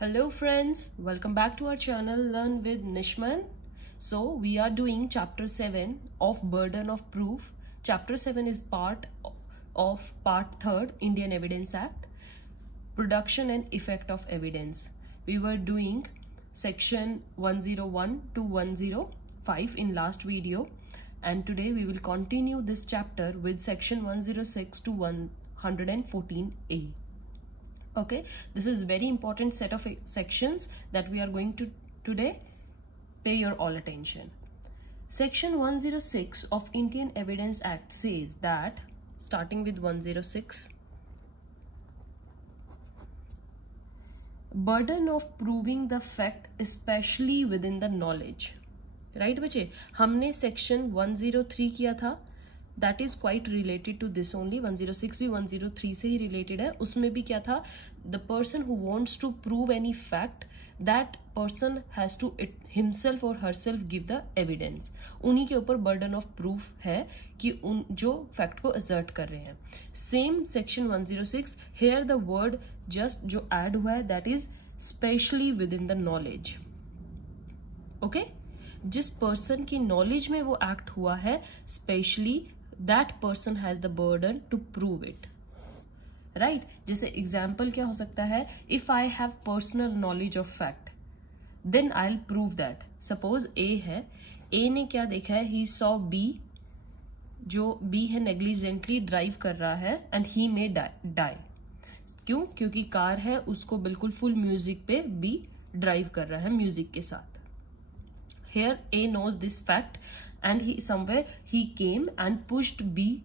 Hello friends, welcome back to our channel Learn with Nishman. So we are doing chapter 7 of Burden of Proof. Chapter 7 is part of part 3rd Indian Evidence Act, Production and Effect of Evidence. We were doing section 101 to 105 in last video, and today we will continue this chapter with section 106 to 114A. Okay, this is very important set of sections that we are going to today. Pay your all attention. Section 106 of Indian Evidence Act says that, starting with 106, burden of proving the fact especially within the knowledge. Right बच्चे, हमने section 103 किया था. That is quite related to this only. 106 भी 103 से ही related है. उसमें भी क्या था? The person who wants to prove any fact, that person has to himself or herself give the evidence. उन्हीं के ऊपर burden of proof है कि उन जो fact को assert कर रहे हैं. Same section 106. Here the word just जो add हुआ है, that is specially within the knowledge. Okay? जिस person की knowledge में वो act हुआ है, specially that person has the burden to prove it. Right? जैसे example क्या हो सकता है? If I have personal knowledge of fact, then I'll prove that. Suppose A है, A ने क्या देखा है? He saw B, जो B है negligently drive कर रहा है and he may die. क्यों? क्योंकि कार है, उसको बिल्कुल full music पे B drive कर रहा है music के साथ. Here A knows this fact and he came and pushed B,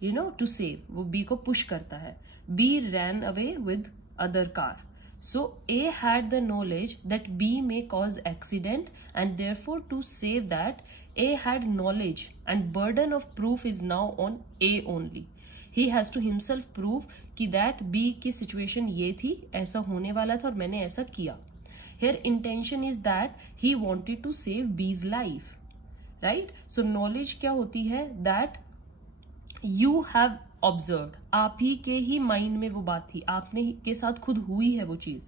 to save. वो B को push करता है. B ran away with other car. So A had the knowledge that B may cause accident, and therefore to save that, A had knowledge and burden of proof is now on A only. He has to himself prove कि that B की situation ये थी, ऐसा होने वाला था और मैंने ऐसा किया. Here intention is that he wanted to save B's life. Right? So knowledge क्या होती है? That you have observed. आप ही के ही mind में वो बात थी, आपने के साथ खुद हुई है वो चीज.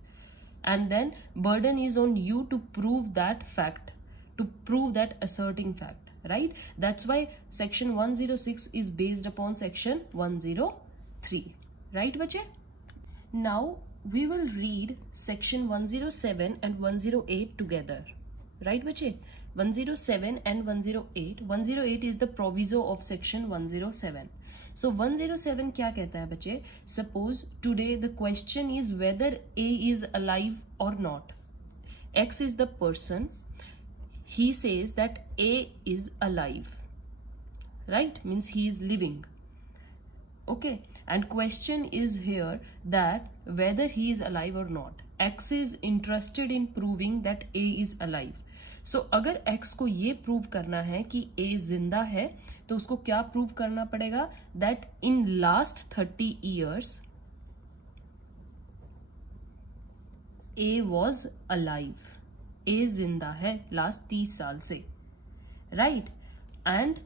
And then burden is on you to prove that fact, to prove that asserting fact. Right? That's why section 106 is based upon section 103. Right, बच्चे? Now we will read section 107 and 108 together. Right, बच्चे? 107 and 108. 108 is the proviso of section 107. So 107 क्या कहता है बच्चे? Suppose today the question is whether A is alive or not. X is the person. He says that A is alive. Right? Means he is living. Okay. And question is here that whether he is alive or not. X is interested in proving that A is alive. So अगर X को ये prove करना है कि A जिंदा है, तो उसको क्या प्रूव करना पड़ेगा? That in last 30 years A was alive. A जिंदा है लास्ट 30 साल से. Right? And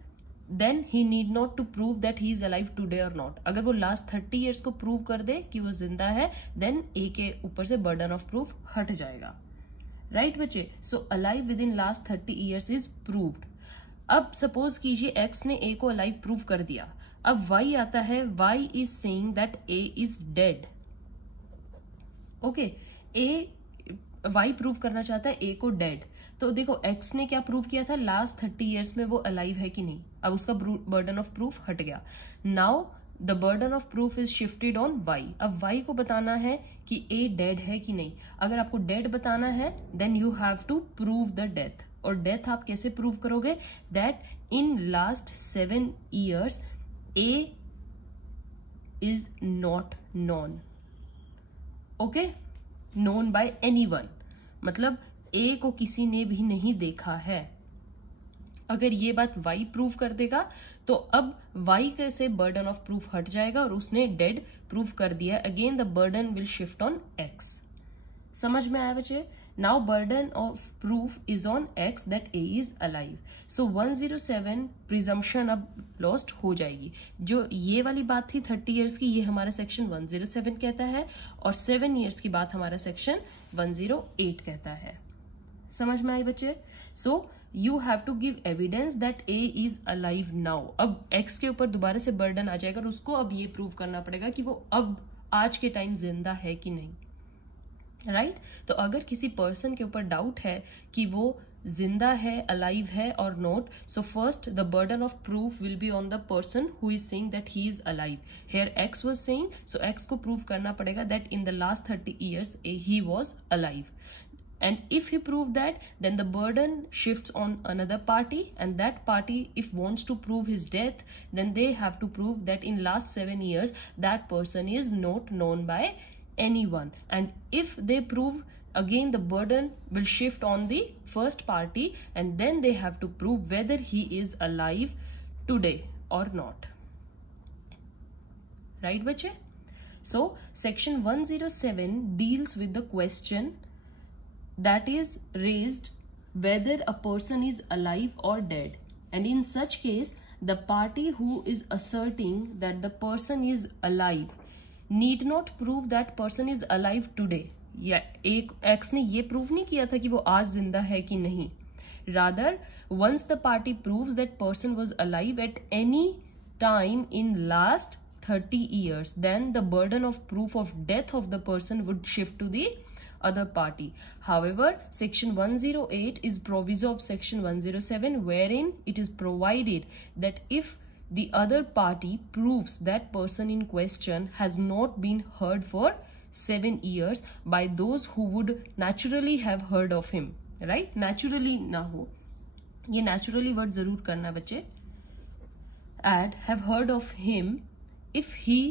then he need not to prove that he is alive today or not. अगर वो last 30 years को प्रूव कर दे कि वो जिंदा है, then A के ऊपर से burden of proof हट जाएगा. राइट बच्चे? So alive with in last 30 years is proved. अब सपोज कीजिए X ने A को अलाइव प्रूव कर दिया. अब Y आता है, Y is saying that A is dead. Okay, Y prove करना चाहता है A को डेड. तो देखो X ने क्या प्रूव किया था? लास्ट 30 years में वो अलाइव है कि नहीं. अब उसका बर्डन ऑफ प्रूफ हट गया. Now the burden of proof is shifted on Y. अब Y को बताना है कि A डेड है कि नहीं. अगर आपको डेड बताना है, then you have to prove the death. और डेथ आप कैसे प्रूव करोगे? That in last 7 years A is not known. Okay, known by anyone. मतलब A को किसी ने भी नहीं देखा है. अगर ये बात Y प्रूव कर देगा, तो अब Y कैसे बर्डन ऑफ प्रूफ हट जाएगा और उसने डेड प्रूव कर दिया. Again the burden will shift on X. समझ में आया बच्चे? Now burden of proof is on X that A is alive. So 107 presumption अब lost हो जाएगी. जो ये वाली बात थी 30 years की, ये हमारा section 107 कहता है, और 7 years की बात हमारा section 108 कहता है. समझ में आई बच्चे? So you have to give evidence that A is alive now. अब X के ऊपर दोबारा से burden आ जाएगा और उसको अब ये prove करना पड़ेगा कि वो अब आज के टाइम जिंदा है कि नहीं. राइट तो अगर किसी पर्सन के ऊपर डाउट है कि वो जिंदा है, अलाइव है और not, so first the burden of proof will be on the person who is saying that he is alive. Here x was saying, so x को प्रूव करना पड़ेगा that in the last 30 years he was alive. And if he proved that, then the burden shifts on another party, and that party, if wants to prove his death, then they have to prove that in last 7 years that person is not known by anyone. And if they prove, again the burden will shift on the first party, and then they have to prove whether he is alive today or not. Right bache? So section 107 deals with the question that is raised whether a person is alive or dead, and in such case the party who is asserting that the person is alive need not prove that person is alive today. या एक x ने ये prove नहीं किया था कि वो आज जिंदा है कि नहीं. rather once the party proves that person was alive at any time in last 30 years, then the burden of proof of death of the person would shift to the other party. However, section 108 is proviso of section 107, wherein it is provided that if the other party proves that person in question has not been heard for 7 years by those who would naturally have heard of him, right? Naturally ना हो, ये naturally word जरूर करना बच्चे. Add have heard of him if he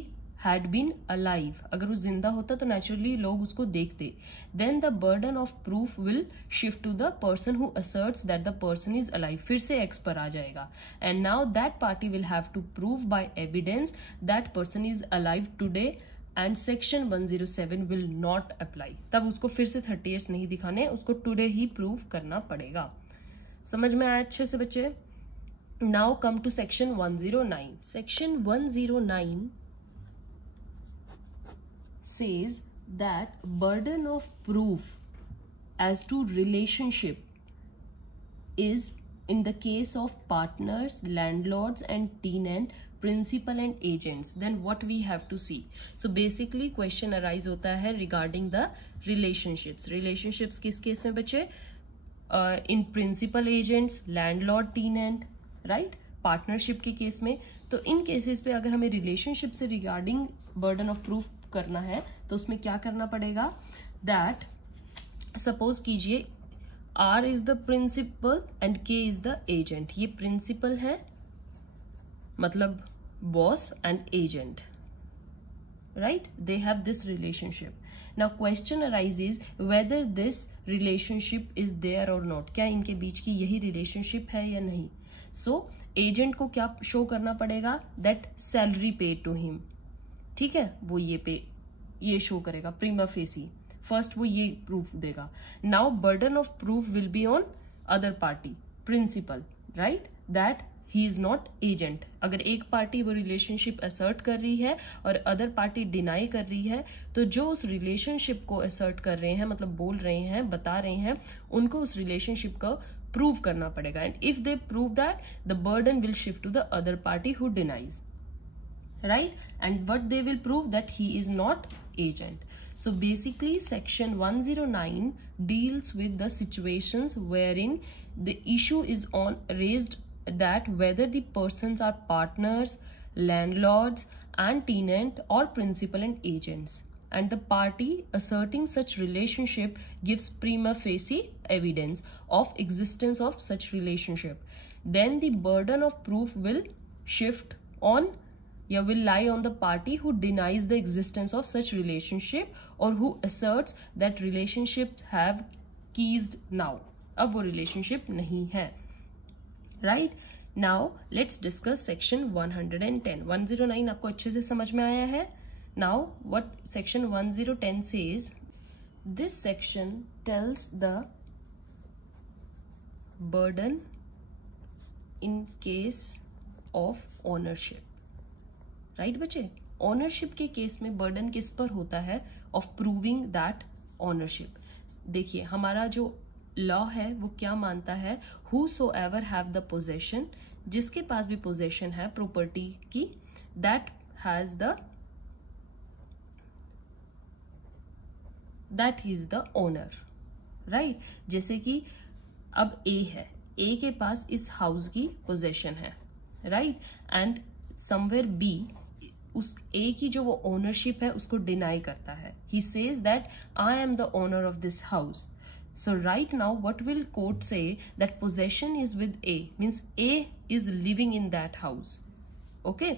had been alive. अगर वो जिंदा होता तो naturally लोग उसको देखते. Then the burden of proof will shift to the person who asserts that the person is alive. फिर से X पर आ जाएगा. And now that party will have to prove by evidence that person is alive today, and section 107 will not apply. तब उसको फिर से 30 years नहीं दिखाने, उसको today ही prove करना पड़ेगा. समझ में आया अच्छे से बच्चे? Now come to section 109. Section 109 says that burden of proof as to relationship is in the case of partners, landlords and tenant, principal and agents. Then what we have to see? So basically question arise होता है regarding the relationships. Relationships किस case में बच्चे? In principal agents, landlord, tenant, right? Partnership के case में. तो इन cases पे अगर हमें रिलेशनशिप से रिगार्डिंग बर्डन ऑफ प्रूफ करना है तो उसमें क्या करना पड़ेगा? दैट सपोज कीजिए R is the principal and K is the agent. ये प्रिंसिपल है मतलब boss and agent, right? They have this relationship. Now question arises whether this relationship is there or not. क्या इनके बीच की यही रिलेशनशिप है या नहीं? सो एजेंट को क्या शो करना पड़ेगा? That salary paid to him. ठीक है, वो ये शो करेगा प्रीमा फेसी. फर्स्ट वो ये प्रूफ देगा. Now burden of proof will be on other party, principal, right? That he is not agent. अगर एक पार्टी वो रिलेशनशिप असर्ट कर रही है और अदर पार्टी डिनाई कर रही है, तो जो उस रिलेशनशिप को असर्ट कर रहे हैं, मतलब बोल रहे हैं, बता रहे हैं, उनको उस रिलेशनशिप को प्रूव करना पड़ेगा. And if they prove that, the burden will shift to the other party who denies, right? And what they will prove that he is not agent. So basically section 109 deals with the situations wherein the issue is raised that whether the persons are partners, landlords and tenant or principal and agents, and the party asserting such relationship gives prima facie evidence of existence of such relationship. Then the burden of proof will shift on will lie on the party who denies the existence of such relationship or who asserts that relationships have ceased now. अब वो relationship नहीं है, right? Now let's discuss section 110. 109 आपको अच्छे से समझ में आया है? Now what section 1010 says This section tells the burden in case of ownership. Right बच्चे, ओनरशिप के केस में बर्डन किस पर होता है? Of proving that ownership. देखिए हमारा जो लॉ है वो क्या मानता है? whosoever have the possession, जिसके पास भी पोजेशन है प्रॉपर्टी की, that he is the owner. Right जैसे कि अब ए है, ए के पास इस हाउस की पोजेशन है, राइट, एंड समवेयर बी उस ए की जो वो ओनरशिप है उसको डिनाई करता है. He says that I am the owner of this house. So right now what will court say? That possession is with A, means A is living in that house. Okay,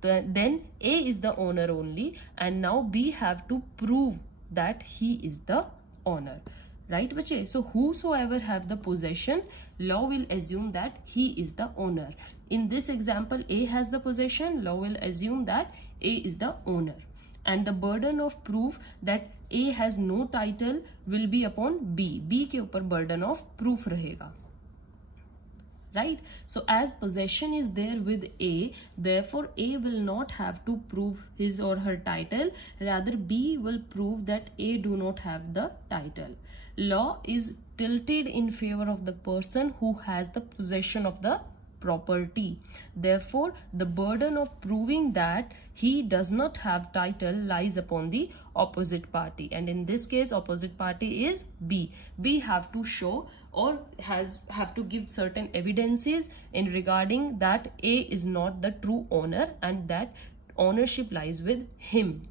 then A is the owner only, and now B have to prove that he is the owner. Right bache? So whosoever have the possession, law will assume that he is the owner. In this example, A has the possession, law will assume that A is the owner. And the burden of proof that A has no title will be upon B. B के ऊपर burden of proof रहेगा. Right? So as possession is there with A, therefore A will not have to prove his or her title. Rather B will prove that A do not have the title. Law is tilted in favor of the person who has the possession of the property. Therefore, the burden of proving that he does not have title lies upon the opposite party. And in this case, opposite party is B. B have to show or have to give certain evidences in regarding that A is not the true owner and that ownership lies with him.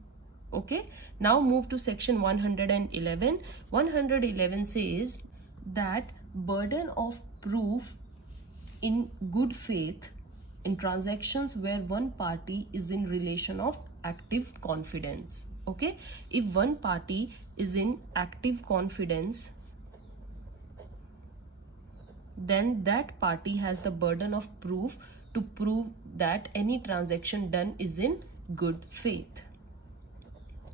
Okay. Now move to section 111. 111 says that burden of proof in good faith in transactions where one party is in relation of active confidence. Okay, if one party is in active confidence, then that party has the burden of proof to prove that any transaction done is in good faith.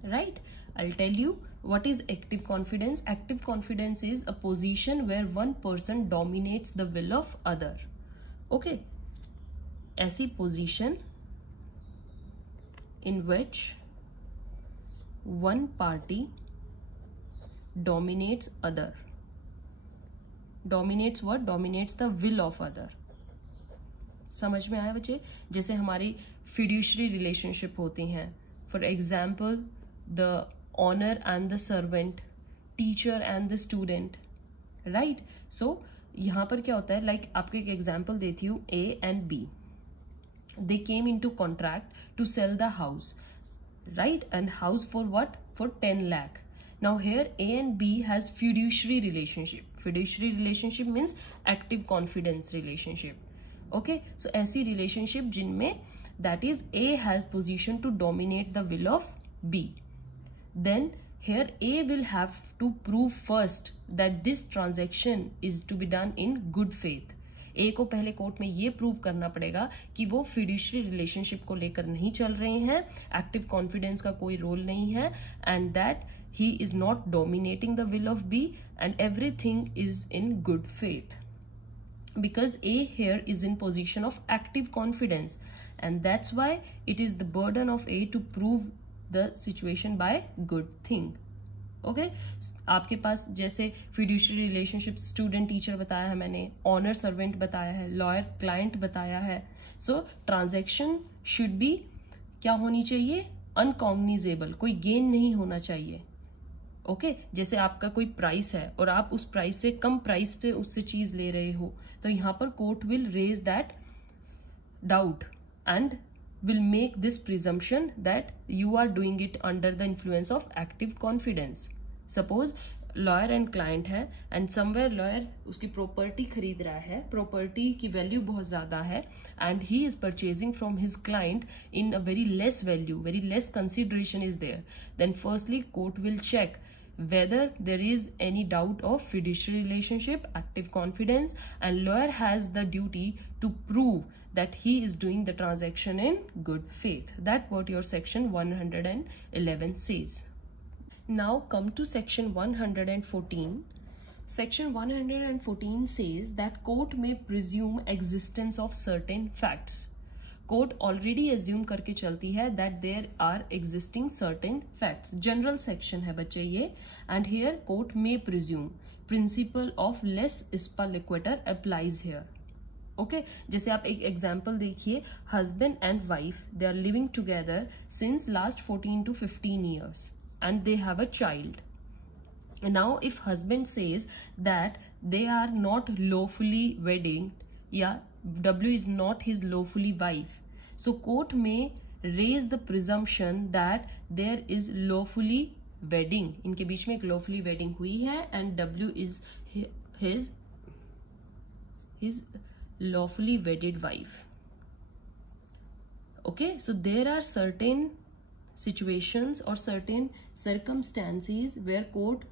Right? I'll tell you what is active confidence. Active confidence is a position where one person dominates the will of other. Okay, ऐसी position in which one party dominates other. Dominates what? Dominates the will of other. समझ में आया बच्चे? जैसे हमारी fiduciary relationship होती हैं. For example, the owner and the servant, teacher and the student. Right? So यहाँ पर क्या होता है? Like आपको एक example देती हूँ. A and B. They came into contract to sell the house. Right? And house for what? For 10 lakh. Now here A and B has fiduciary relationship. Fiduciary relationship means active confidence relationship. Okay, so ऐसी relationship जिनमें that is A has position to dominate the will of B. Then here A will have to prove first that this transaction is to be done in good faith. A को पहले court में ये prove करना पड़ेगा कि वो fiduciary relationship को लेकर नहीं चल रहे हैं, एक्टिव कॉन्फिडेंस का कोई रोल नहीं है, and that he is not dominating the will of B and everything is in good faith. Because A here is in position of active confidence and that's why it is the burden of A to prove the situation by good thing. Okay आपके पास जैसे fiduciary relationship student teacher बताया है मैंने, honour servant बताया है, lawyer client बताया है. सो transaction should be क्या होनी चाहिए? अनकॉग्निजेबल, कोई गेन नहीं होना चाहिए. ओके जैसे आपका कोई प्राइस है और आप उस प्राइस से कम प्राइस पे उससे चीज ले रहे हो, तो यहाँ पर court will raise that doubt and will make this presumption that you are doing it under the influence of active confidence. Suppose lawyer and client है and somewhere lawyer उसकी property खरीद रहा है, property की value बहुत ज़्यादा है and he is purchasing from his client in a very less value, very less consideration is there. Then firstly court will check whether there is any doubt of fiduciary relationship, active confidence, and lawyer has the duty to prove that he is doing the transaction in good faith. That what your section 111 says. Now come to section 114. Section 114 says that court may presume existence of certain facts. Court already assume करके चलती है that there are existing certain facts. General section है बच्चे ये. And here court may presume principle of लेस इस्पा लिक्विटर applies here. Okay, जैसे आप एक एग्जाम्पल देखिए. Husband and wife, they are living together since last 14 to 15 years and they have a child. Now if husband says that they are not lawfully wedding, W is not his lawfully wife, so court may raise the presumption that there is lawfully wedding. इनके बीच में एक lawfully wedding हुई है and W is his lawfully wedded wife. Okay, so there are certain situations or certain circumstances where court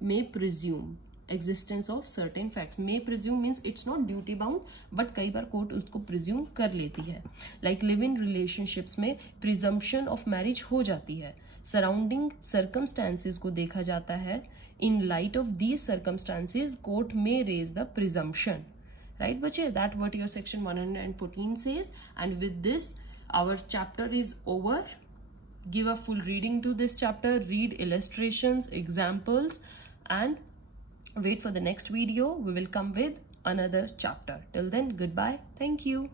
may presume existence of certain facts. May presume means it's not duty bound, but कई बार court उसको presume कर लेती है. Like live-in relationships में presumption of marriage हो जाती है. Surrounding circumstances को देखा जाता है. In light of these circumstances, court may raise the presumption. Right, बच्चे? That what your section 114 says. And with this, our chapter is over. Give a full reading to this chapter, read illustrations, examples, and wait for the next video. We will come with another chapter. Till then, goodbye. Thank you.